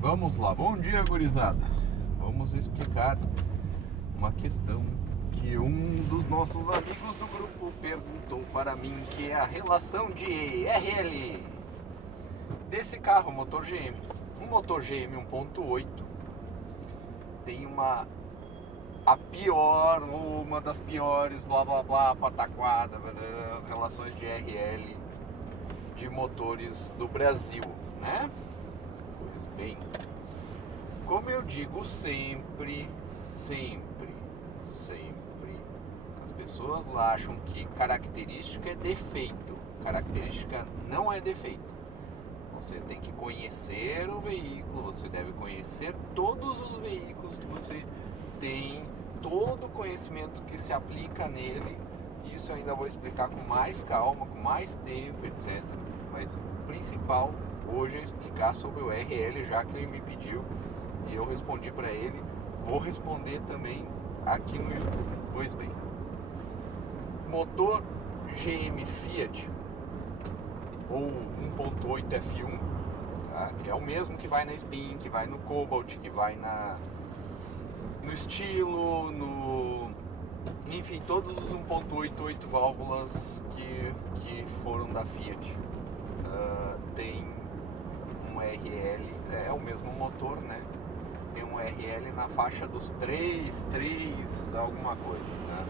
Vamos lá, bom dia, gurizada. Vamos explicar uma questão que um dos nossos amigos do grupo perguntou para mim, que é a relação de RL desse carro, motor GM. Um motor GM 1.8 tem uma das piores, blá blá blá, pataquada, relações de RL de motores do Brasil, né? Pois bem, como eu digo sempre, as pessoas lá acham que característica é defeito. Característica não é defeito. Você tem que conhecer o veículo, você deve conhecer todos os veículos que você tem, todo o conhecimento que se aplica nele. Isso eu ainda vou explicar com mais calma, com mais tempo, etc. Mas o principal hoje é explicar sobre o RL, já que ele me pediu e eu respondi para ele. Vou responder também aqui no YouTube. Pois bem, motor GM Fiat ou 1.8 F1, tá? Que é o mesmo que vai na Spin, que vai no Cobalt, que vai no Estilo, enfim, todos os 1.8 8 válvulas que foram da Fiat. Tem um RL, é o mesmo motor, né? Tem um RL na faixa dos 3 alguma coisa, né?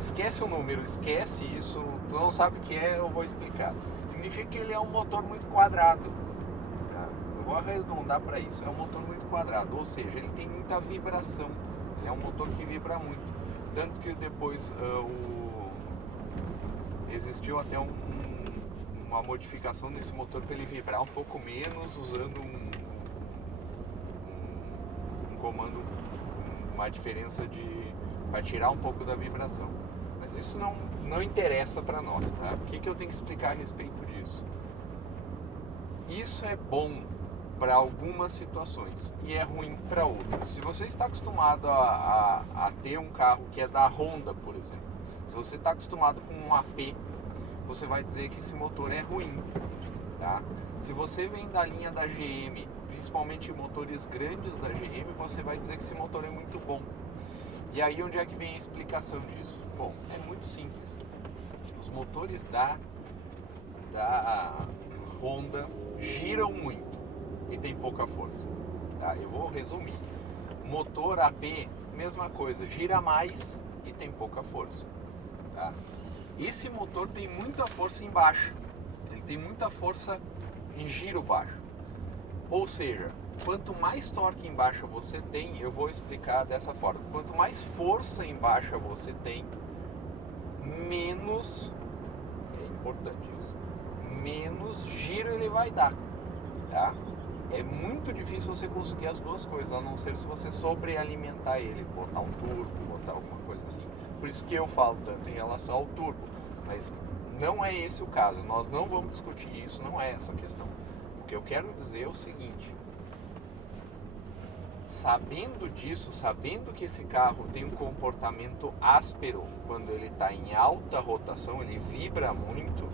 Esquece o número, esquece isso, tu não sabe o que é, eu vou explicar. Significa que ele é um motor muito quadrado, tá? Eu vou arredondar para isso, é um motor muito quadrado, ou seja, ele tem muita vibração, ele é um motor que vibra muito. Tanto que depois existiu até uma modificação nesse motor para ele vibrar um pouco menos, usando um comando, uma diferença para tirar um pouco da vibração. Mas isso não interessa para nós, tá? O que eu tenho que explicar a respeito disso? Isso é bom para algumas situações e é ruim para outras. Se você está acostumado a ter um carro que é da Honda, por exemplo, se você está acostumado com um AP, você vai dizer que esse motor é ruim, tá? Se você vem da linha da GM, principalmente motores grandes da GM, você vai dizer que esse motor é muito bom. E aí onde é que vem a explicação disso? Bom, é muito simples. Os motores da Honda giram muito e tem pouca força, tá? Eu vou resumir. Motor AP, mesma coisa, gira mais e tem pouca força, tá? Esse motor tem muita força em baixa, ele tem muita força em giro baixo. Ou seja, quanto mais torque em baixa você tem, eu vou explicar dessa forma. Quanto mais força em baixa você tem, menos, é importante isso, menos giro ele vai dar, tá? É muito difícil você conseguir as duas coisas, a não ser se você sobrealimentar ele, botar um turbo, botar alguma coisa assim. Por isso que eu falo tanto em relação ao turbo, mas não é esse o caso, nós não vamos discutir isso, não é essa a questão. O que eu quero dizer é o seguinte: sabendo disso, sabendo que esse carro tem um comportamento áspero quando ele está em alta rotação, ele vibra muito,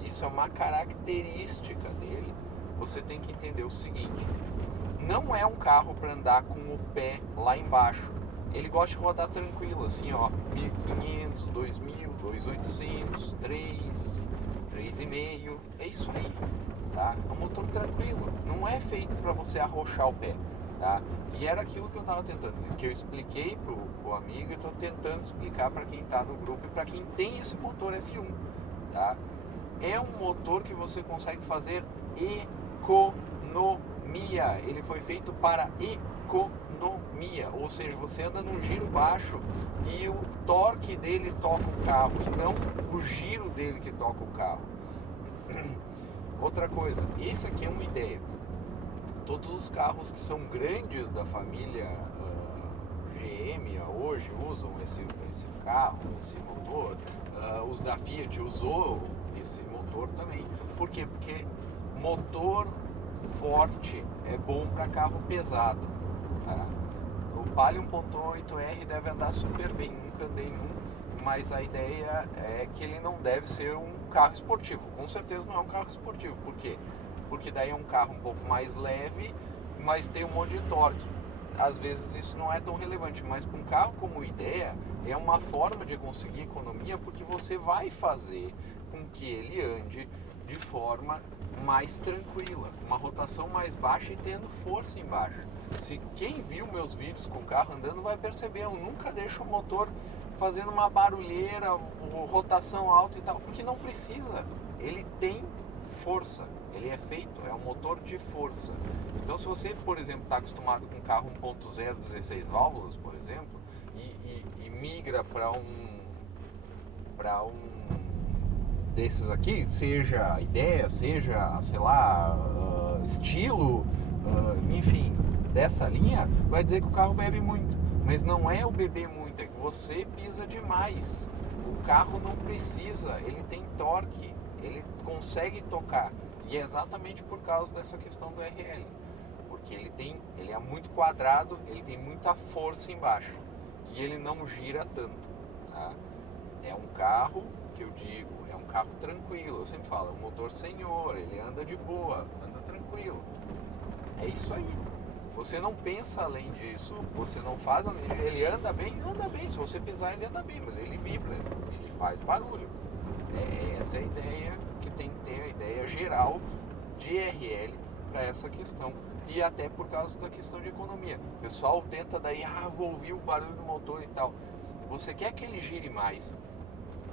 e isso é uma característica dele, você tem que entender o seguinte: não é um carro para andar com o pé lá embaixo. Ele gosta de rodar tranquilo, assim, ó, 1500, 2000, 2800, 3, 3,5, é isso aí, tá? É um motor tranquilo, não é feito para você arrochar o pé, tá? E era aquilo que eu estava tentando, que eu expliquei pro amigo e estou tentando explicar para quem está no grupo e para quem tem esse motor F1, tá? É um motor que você consegue fazer economia, ele foi feito para economia, ou seja, você anda num giro baixo e o torque dele toca o carro e não o giro dele que toca o carro. Outra coisa, esse aqui é uma ideia. Todos os carros que são grandes da família GM hoje usam esse carro, esse motor. Os da Fiat usou esse motor também. Por quê? Porque motor forte é bom para carro pesado, tá? O Palio 1.8R deve andar super bem, nunca andei num, mas a ideia é que ele não deve ser um carro esportivo. Com certeza não é um carro esportivo. Por quê? porque daí é um carro um pouco mais leve, mas tem um monte de torque. Às vezes isso não é tão relevante, mas para um carro como ideia, é uma forma de conseguir economia, porque você vai fazer com que ele ande de forma mais tranquila, uma rotação mais baixa e tendo força embaixo. Se quem viu meus vídeos com o carro andando vai perceber, eu nunca deixo o motor fazendo uma barulheira, rotação alta e tal, porque não precisa. Ele tem força, ele é feito, é um motor de força. Então se você, por exemplo, está acostumado com um carro 1.0 16 válvulas, por exemplo, e migra para um desses aqui, seja ideia, seja, sei lá, estilo, enfim, dessa linha, vai dizer que o carro bebe muito. Mas não é o beber muito, é que você pisa demais. O carro não precisa, ele tem torque, ele consegue tocar. E é exatamente por causa dessa questão do RL. Porque ele é muito quadrado, ele tem muita força embaixo. E ele não gira tanto. Tá? É um carro, que eu digo, é um carro tranquilo. Eu sempre falo, é um motor senhor, ele anda de boa, anda tranquilo. É isso aí. Você não pensa além disso, você não faz além disso. Ele anda bem, se você pisar ele anda bem, mas ele vibra, ele faz barulho. Essa é a ideia que tem que ter, a ideia geral de RL para essa questão. E até por causa da questão de economia. O pessoal tenta daí, vou ouvir o barulho do motor e tal. Você quer que ele gire mais,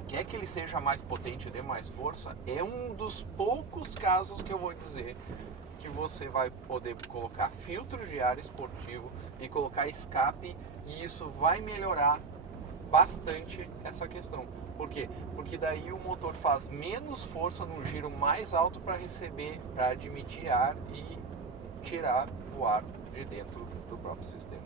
quer que ele seja mais potente e dê mais força, é um dos poucos casos que eu vou dizer que você vai poder colocar filtro de ar esportivo e colocar escape, e isso vai melhorar bastante essa questão. Por quê? Porque daí o motor faz menos força no giro mais alto para receber, para admitir ar e tirar o ar de dentro do próprio sistema.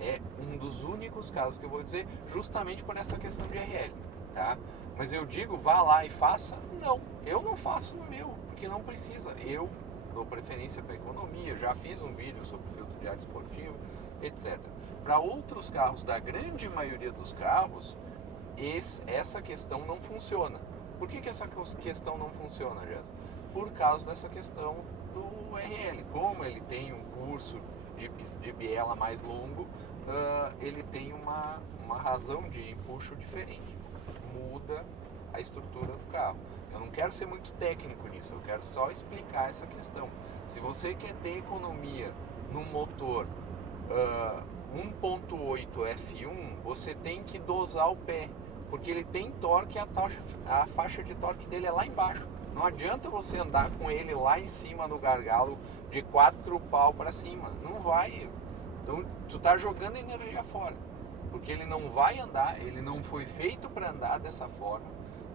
É um dos únicos casos que eu vou dizer, justamente por essa questão de RL, tá? Mas eu digo, vá lá e faça? Não, eu não faço no meu, porque não precisa. Eu dou preferência para economia, já fiz um vídeo sobre filtro de ar esportivo, etc. Para outros carros, da grande maioria dos carros, essa questão não funciona. Por que essa questão não funciona, Jéssica? Por causa dessa questão do RL. Como ele tem um curso de biela mais longo, ele tem uma razão de empuxo diferente. Muda a estrutura do carro. Eu não quero ser muito técnico nisso, eu quero só explicar essa questão. Se você quer ter economia num motor 1.8 F1, você tem que dosar o pé, porque ele tem torque, a faixa de torque dele é lá embaixo. Não adianta você andar com ele lá em cima no gargalo de 4 pau para cima, não vai. Então tu tá jogando energia fora, porque ele não vai andar, ele não foi feito para andar dessa forma,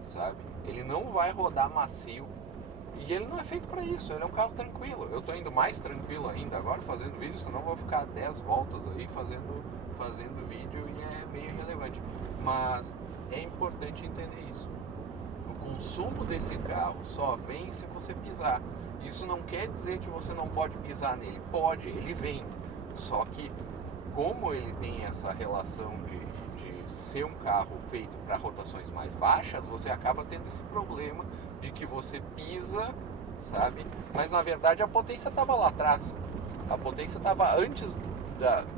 sabe? Ele não vai rodar macio e ele não é feito para isso. Ele é um carro tranquilo. Eu tô indo mais tranquilo ainda agora fazendo vídeo, senão vou ficar 10 voltas aí fazendo vídeo e é meio irrelevante. Mas é importante entender isso. O consumo desse carro só vem se você pisar. Isso não quer dizer que você não pode pisar nele. Pode, ele vem. Só que como ele tem essa relação de ser um carro feito para rotações mais baixas, você acaba tendo esse problema de que você pisa, sabe? Mas na verdade a potência estava lá atrás. A potência estava antes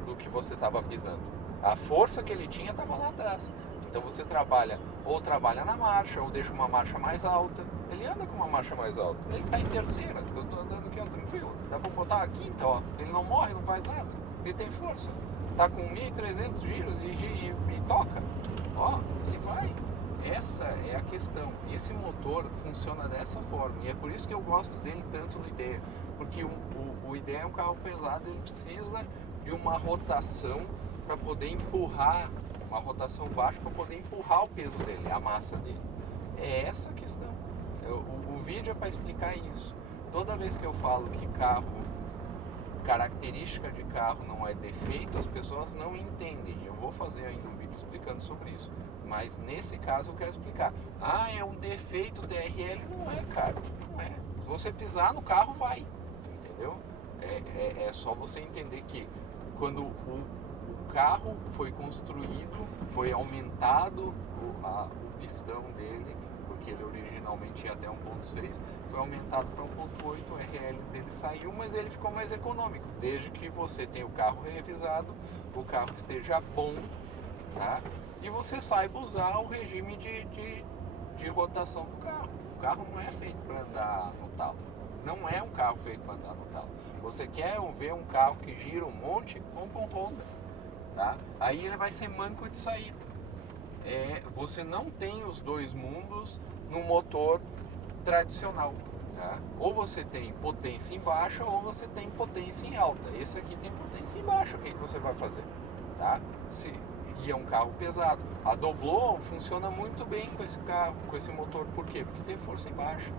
do que você estava pisando. A força que ele tinha estava lá atrás. Então você trabalha na marcha, ou deixa uma marcha mais alta. Ele anda com uma marcha mais alta. Ele está em terceira, eu estou andando aqui, ó, tranquilo. Dá para botar a quinta, ó. Ele não morre, não faz nada. Ele tem força. Tá com 1.300 giros e toca. Ó, ele vai. Essa é a questão. Esse motor funciona dessa forma. E é por isso que eu gosto dele tanto no Idea. Porque o Idea é um carro pesado, ele precisa de uma rotação para poder empurrar, uma rotação baixa para poder empurrar o peso dele, a massa dele. É essa a questão. O vídeo é para explicar isso. Toda vez que eu falo que característica de carro não é defeito, as pessoas não entendem. Eu vou fazer ainda um vídeo explicando sobre isso. Mas nesse caso eu quero explicar. É um defeito DRL. Não é, cara. Não é. Se você pisar no carro, vai. Entendeu? É só você entender que quando o carro foi construído, foi aumentado o pistão dele, porque ele originalmente ia até 1.6, foi aumentado para 1.8, o RL dele saiu, mas ele ficou mais econômico, desde que você tenha o carro revisado, o carro esteja bom, tá? E você saiba usar o regime de rotação do carro. O carro não é feito para andar no talo. Não é um carro feito para andar no talo. Você quer ver um carro que gira um monte? Compra um Honda, tá? Aí ele vai ser manco de saída. Você não tem os dois mundos no motor tradicional, tá? Ou você tem potência em baixa ou você tem potência em alta. Esse aqui tem potência em baixa. O que você vai fazer, tá? E é um carro pesado. A Doblô funciona muito bem com esse carro, com esse motor. Por quê? Porque tem força em baixa.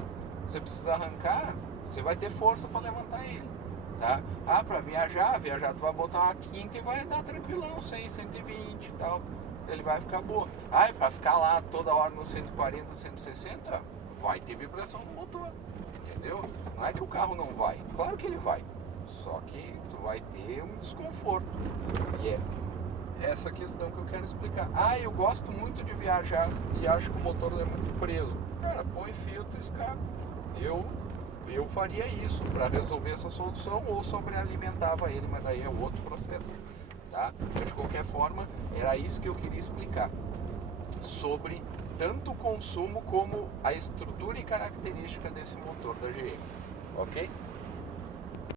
Você precisa arrancar, você vai ter força para levantar ele, tá? Para viajar tu vai botar uma quinta e vai andar tranquilão, 100, 120 e tal. Ele vai ficar boa. Para ficar lá toda hora no 140, 160, vai ter vibração no motor, entendeu? Não é que o carro não vai, claro que ele vai, só que tu vai ter um desconforto. E é essa questão que eu quero explicar. Eu gosto muito de viajar e acho que o motor é muito preso. Cara, põe filtro e escape. Eu faria isso para resolver essa solução, ou sobrealimentava ele, mas daí é outro processo, tá? Mas de qualquer forma, era isso que eu queria explicar sobre tanto o consumo como a estrutura e característica desse motor da GM, ok?